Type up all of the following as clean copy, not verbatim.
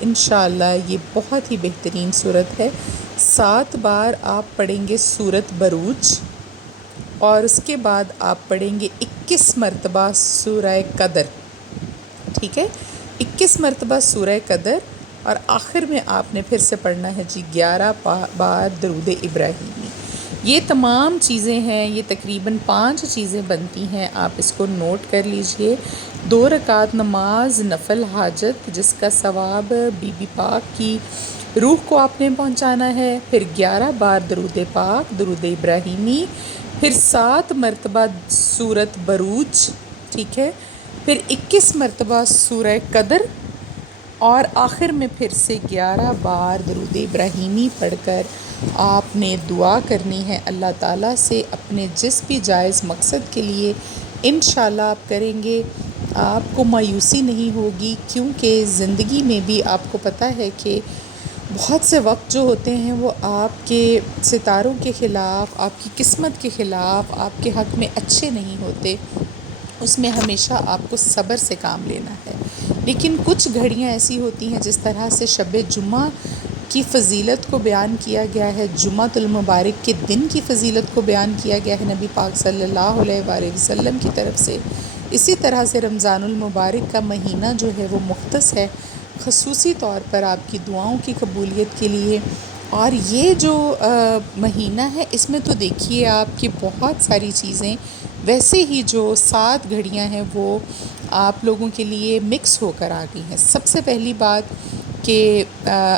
انشاءاللہ یہ بہت ہی بہترین صورت ہے۔ 7 بار آپ پڑھیں گے سورۃ بروج، اور اس کے بعد آپ پڑھیں گے 21 مرتبہ سورہ قدر، ٹھیک ہے، 21 مرتبہ سورہ قدر، اور آخر میں آپ نے پھر سے پڑھنا ہے جی 11 بار درود ابراہیمی۔ یہ تمام چیزیں ہیں، یہ تقریباً 5 چیزیں بنتی ہیں، آپ اس کو نوٹ کر لیجئے۔ 2 رکعت نماز نفل حاجت جس کا ثواب بی بی پاک کی روح کو آپ نے پہنچانا ہے، پھر 11 بار درود پاک، درود ابراہیمی، پھر 7 مرتبہ سورۃ بروج، ٹھیک ہے، پھر 21 مرتبہ سورہ قدر، اور آخر میں پھر سے 11 بار درود ابراہیمی پڑھ کر آپ نے دعا کرنی ہے اللہ تعالیٰ سے اپنے جس بھی جائز مقصد کے لیے۔ انشاءاللہ آپ کریں گے، آپ کو مایوسی نہیں ہوگی، کیونکہ زندگی میں بھی آپ کو پتہ ہے کہ بہت سے وقت جو ہوتے ہیں وہ آپ کے ستاروں کے خلاف، آپ کی قسمت کے خلاف، آپ کے حق میں اچھے نہیں ہوتے، اس میں ہمیشہ آپ کو صبر سے کام لینا ہے۔ لیکن کچھ گھڑیاں ایسی ہوتی ہیں، جس طرح سے شب جمعہ کی فضیلت کو بیان کیا گیا ہے، جمعۃ المبارک کے دن کی فضیلت کو بیان کیا گیا ہے نبی پاک صلی اللہ علیہ وآلہ وسلم کی طرف سے، اسی طرح سے رمضان المبارک کا مہینہ جو ہے وہ مختص ہے خصوصی طور پر آپ کی دعاؤں کی قبولیت کے لیے۔ اور یہ جو مہینہ ہے، اس میں تو دیکھیے آپ کی بہت ساری چیزیں ویسے ہی جو 7 گھڑیاں ہیں وہ آپ لوگوں کے لیے مکس ہو کر آ گئی ہیں۔ سب سے پہلی بات کہ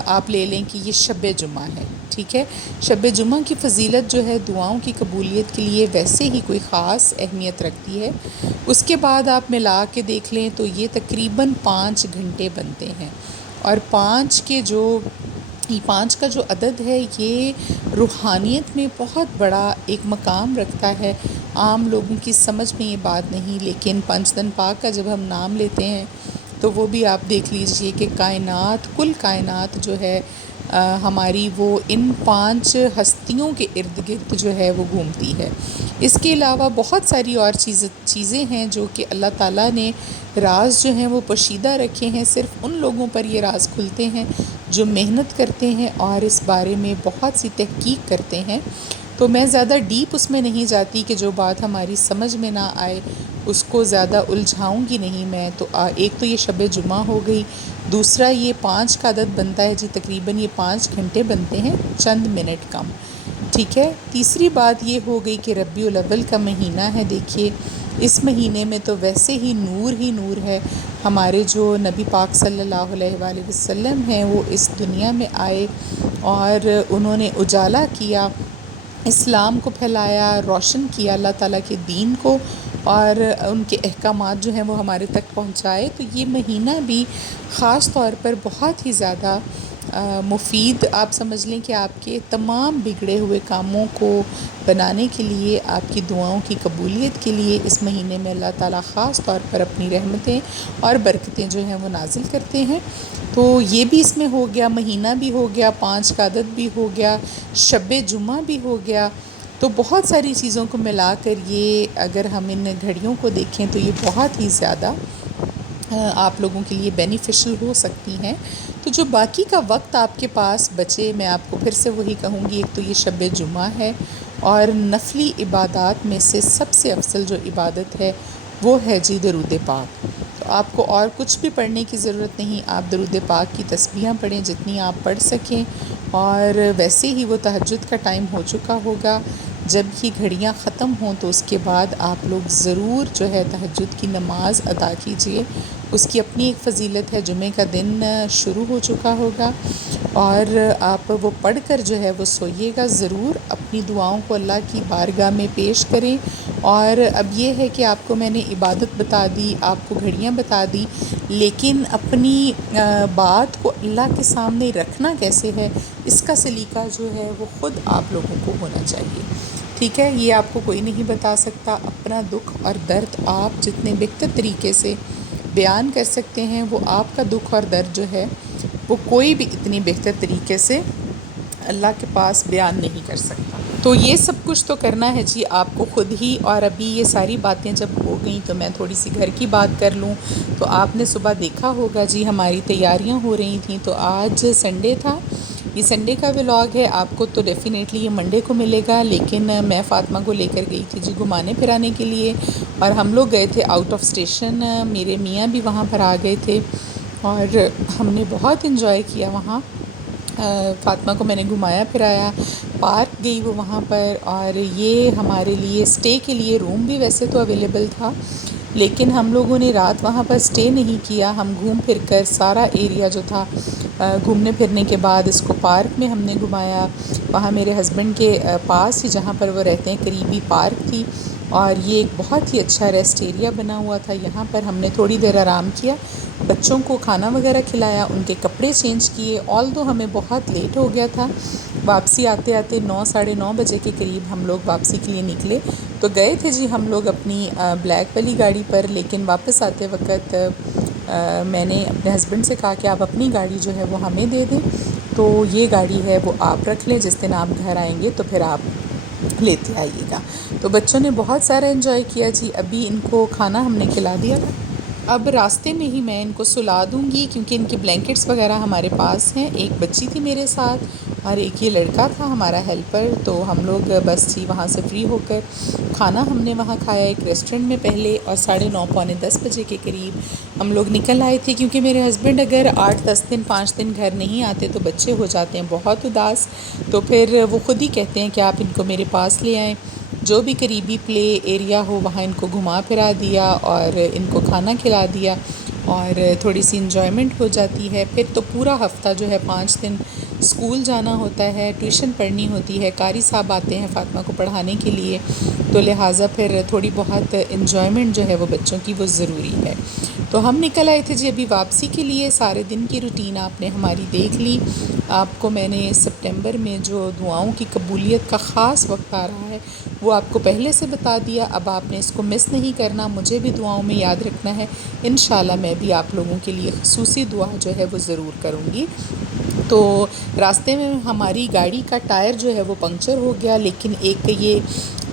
آپ لے لیں کہ یہ شب جمعہ ہے، ٹھیک ہے، شب جمعہ کی فضیلت جو ہے دعاؤں کی قبولیت کے لیے ویسے ہی کوئی خاص اہمیت رکھتی ہے۔ اس کے بعد آپ ملا کے دیکھ لیں تو یہ تقریباً 5 گھنٹے بنتے ہیں، اور 5 کا جو عدد ہے یہ روحانیت میں بہت بڑا ایک مقام رکھتا ہے۔ عام لوگوں کی سمجھ میں یہ بات نہیں، لیکن 5 دن پاک کا جب ہم نام لیتے ہیں تو وہ بھی آپ دیکھ لیجئے کہ کائنات، کل کائنات جو ہے ہماری، وہ ان 5 ہستیوں کے ارد گرد جو ہے وہ گھومتی ہے۔ اس کے علاوہ بہت ساری اور چیزیں ہیں جو کہ اللہ تعالیٰ نے راز جو ہیں وہ پوشیدہ رکھے ہیں، صرف ان لوگوں پر یہ راز کھلتے ہیں جو محنت کرتے ہیں اور اس بارے میں بہت سی تحقیق کرتے ہیں۔ تو میں زیادہ ڈیپ اس میں نہیں جاتی کہ جو بات ہماری سمجھ میں نہ آئے اس کو زیادہ الجھاؤں گی نہیں میں۔ تو ایک تو یہ شب جمعہ ہو گئی، دوسرا یہ 5 کا عدد بنتا ہے جی، تقریباً یہ 5 گھنٹے بنتے ہیں، چند منٹ کم، ٹھیک ہے۔ تیسری بات یہ ہو گئی کہ ربیع الاول کا مہینہ ہے، دیکھیے اس مہینے میں تو ویسے ہی نور ہے۔ ہمارے جو نبی پاک صلی اللہ علیہ وآلہ وسلم ہیں وہ اس دنیا میں آئے اور انہوں نے اجالا کیا، اسلام کو پھیلایا، روشن کیا اللہ تعالیٰ کے دین کو، اور ان کے احکامات جو ہیں وہ ہمارے تک پہنچائے۔ تو یہ مہینہ بھی خاص طور پر بہت ہی زیادہ مفید، آپ سمجھ لیں کہ آپ کے تمام بگڑے ہوئے کاموں کو بنانے کے لیے، آپ کی دعاؤں کی قبولیت کے لیے اس مہینے میں اللہ تعالیٰ خاص طور پر اپنی رحمتیں اور برکتیں جو ہیں وہ نازل کرتے ہیں۔ تو یہ بھی اس میں ہو گیا، مہینہ بھی ہو گیا، 5 کا عدد بھی ہو گیا، شب جمعہ بھی ہو گیا۔ تو بہت ساری چیزوں کو ملا کر یہ اگر ہم ان گھڑیوں کو دیکھیں تو یہ بہت ہی زیادہ آپ لوگوں کے لیے بینیفیشل ہو سکتی ہیں۔ تو جو باقی کا وقت آپ کے پاس بچے، میں آپ کو پھر سے وہی کہوں گی، ایک تو یہ شب جمعہ ہے، اور نفلی عبادات میں سے سب سے افضل جو عبادت ہے وہ ہے جی درود پاک۔ تو آپ کو اور کچھ بھی پڑھنے کی ضرورت نہیں، آپ درود پاک کی تسبیحاں پڑھیں جتنی آپ پڑھ سکیں، اور ویسے ہی وہ تہجد کا ٹائم ہو چکا ہوگا۔ جب یہ گھڑیاں ختم ہوں تو اس کے بعد آپ لوگ ضرور جو ہے تہجد کی نماز ادا کیجئے، اس کی اپنی ایک فضیلت ہے، جمعہ کا دن شروع ہو چکا ہوگا، اور آپ وہ پڑھ کر جو ہے وہ سوئیے گا، ضرور اپنی دعاؤں کو اللہ کی بارگاہ میں پیش کریں۔ اور اب یہ ہے کہ آپ کو میں نے عبادت بتا دی، آپ کو گھڑیاں بتا دی، لیکن اپنی بات کو اللہ کے سامنے رکھنا کیسے ہے، اس کا سلیقہ جو ہے وہ خود آپ لوگوں کو ہونا چاہیے، ٹھیک ہے۔ یہ آپ کو کوئی نہیں بتا سکتا، اپنا دکھ اور درد آپ جتنے بہتر طریقے سے بیان کر سکتے ہیں، وہ آپ کا دکھ اور درد جو ہے وہ کوئی بھی اتنی بہتر طریقے سے اللہ کے پاس بیان نہیں کر سکتا۔ تو یہ سب کچھ تو کرنا ہے جی آپ کو خود ہی، اور ابھی یہ ساری باتیں جب ہو گئیں تو میں تھوڑی سی گھر کی بات کر لوں۔ تو آپ نے صبح دیکھا ہوگا جی ہماری تیاریاں ہو رہی تھیں، تو آج سنڈے تھا، یہ سنڈے کا ولاگ ہے، آپ کو تو ڈیفینیٹلی یہ منڈے کو ملے گا، لیکن میں فاطمہ کو لے کر گئی تھی جی گھمانے پھرانے کے لیے، اور ہم لوگ گئے تھے آؤٹ آف اسٹیشن، میرے میاں بھی وہاں پر آ گئے تھے اور ہم نے بہت انجوائے کیا وہاں۔ فاطمہ کو میں نے گھمایا پھرایا، پارک گئی وہ وہاں پر، اور یہ ہمارے لیے اسٹے کے لیے روم بھی ویسے تو اویلیبل تھا، لیکن ہم لوگوں نے رات وہاں پر اسٹے نہیں کیا، ہم گھوم پھر کر سارا ایریا جو تھا گھومنے پھرنے کے بعد اس کو پارک میں ہم نے گھمایا، وہاں میرے ہسبینڈ کے پاس ہی جہاں پر وہ رہتے ہیں قریبی پارک تھی، اور یہ ایک بہت ہی اچھا ریسٹ ایریا بنا ہوا تھا، یہاں پر ہم نے تھوڑی دیر آرام کیا، بچوں کو کھانا وغیرہ کھلایا، ان کے کپڑے چینج کیے، آل دو ہمیں بہت لیٹ ہو گیا تھا، واپسی آتے آتے 9 ساڑھے 9 بجے کے قریب ہم لوگ واپسی کے لیے نکلے، تو گئے تھے جی ہم لوگ اپنی بلیک والی گاڑی پر، لیکن واپس آتے وقت میں نے اپنے ہسبینڈ سے کہا کہ آپ اپنی گاڑی جو ہے وہ ہمیں دے دیں، تو یہ گاڑی ہے وہ آپ رکھ لیں، جس دن آپ گھر آئیں گے تو پھر آپ لیتے آئیے گا۔ تو بچوں نے بہت سارا انجوائے کیا جی، ابھی ان کو کھانا ہم نے کھلا دیا تھا، اب راستے میں ہی میں ان کو سلا دوں گی، کیونکہ ان کی بلینکٹس وغیرہ ہمارے پاس ہیں، ایک بچی تھی میرے ساتھ اور ایک یہ لڑکا تھا ہمارا ہیلپر، تو ہم لوگ بس جی وہاں سے فری ہو کر کھانا ہم نے وہاں کھایا ایک ریسٹورنٹ میں پہلے، اور 9:30 پونے 10 بجے کے قریب ہم لوگ نکل آئے تھے، کیونکہ میرے ہسبینڈ اگر 8-10 دن 5 دن گھر نہیں آتے تو بچے ہو جاتے ہیں بہت اداس، تو پھر وہ خود ہی کہتے ہیں کہ آپ ان کو میرے پاس لے آئیں، جو بھی قریبی پلے ایریا ہو وہاں ان کو گھما پھرا دیا اور ان کو کھانا کھلا دیا، اور تھوڑی سی انجوائمنٹ ہو جاتی ہے۔ پھر تو پورا ہفتہ جو ہے 5 دن اسکول جانا ہوتا ہے، ٹیوشن پڑھنی ہوتی ہے، قاری صاحب آتے ہیں فاطمہ کو پڑھانے کے لیے، تو لہٰذا پھر تھوڑی بہت انجوائمنٹ جو ہے وہ بچوں کی وہ ضروری ہے۔ تو ہم نکل آئے تھے جی ابھی واپسی کے لیے، سارے دن کی روٹین آپ نے ہماری دیکھ لی، آپ کو میں نے سپٹمبر میں جو دعاؤں کی قبولیت کا خاص وقت آ رہا ہے وہ آپ کو پہلے سے بتا دیا، اب آپ نے اس کو مس نہیں کرنا، مجھے بھی دعاؤں میں یاد رکھنا ہے، انشاءاللہ میں بھی آپ لوگوں کے لیے خصوصی دعا جو ہے وہ ضرور کروں گی۔ تو راستے میں ہماری گاڑی کا ٹائر جو ہے وہ پنکچر ہو گیا، لیکن ایک یہ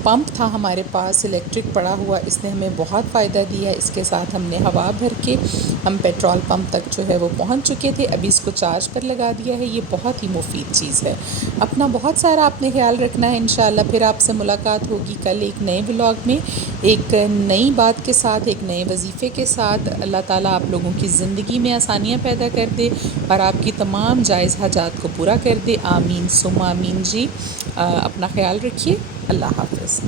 پمپ تھا ہمارے پاس الیکٹرک پڑا ہوا، اس نے ہمیں بہت فائدہ دیا، اس کے ساتھ ہم نے ہوا بھر کے ہم پیٹرول پمپ تک جو ہے وہ پہنچ چکے تھے، ابھی اس کو چارج پر لگا دیا ہے، یہ بہت ہی مفید چیز ہے۔ اپنا بہت سارا آپ نے خیال رکھنا ہے، انشاءاللہ پھر آپ سے ملاقات ہوگی کل ایک نئے ولاگ میں، ایک نئی بات کے ساتھ، ایک نئے وظیفے کے ساتھ۔ اللہ تعالیٰ آپ لوگوں کی زندگی میں آسانیاں پیدا کر دے اور آپ کی تمام جائز حاجات کو پورا کر دے، آمین ثم آمین جی۔ اپنا خیال رکھیے، اللہ حافظ۔